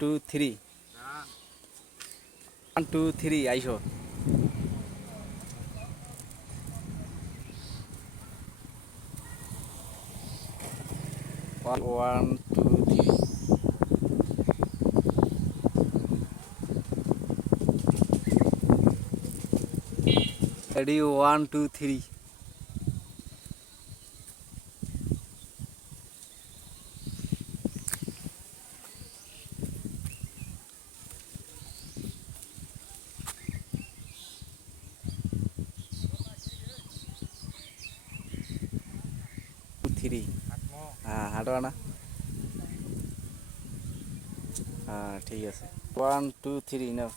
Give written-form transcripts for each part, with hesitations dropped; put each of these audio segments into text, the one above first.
2 3 1 2 3 আইসো 1 2 3 ready 1 2 3 3 হ্যাঁ হাঁটো না হ্যাঁ ঠিক আছে 1 2 3 নাও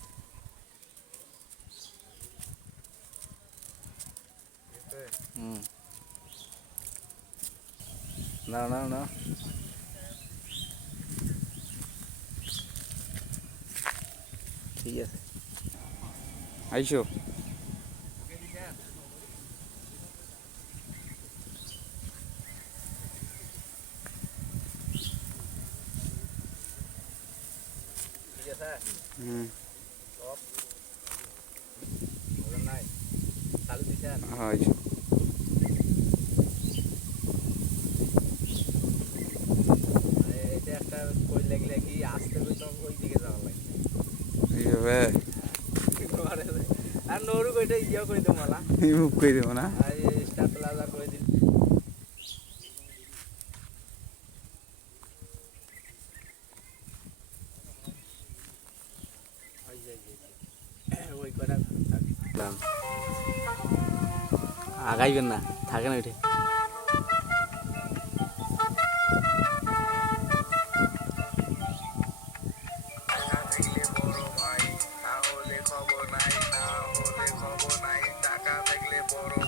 নাও নাও নাও ঠিক আছে আইসো আইসো এইভাবে আর নরু কইটা ইয়া কই দেব মালা মুখ করে দেবো না আর স্টার প্লাজা কই দিল ওই কটা আগাইবেন না থাকেন ওইটা খবর নাই টাকা থাকলে বড়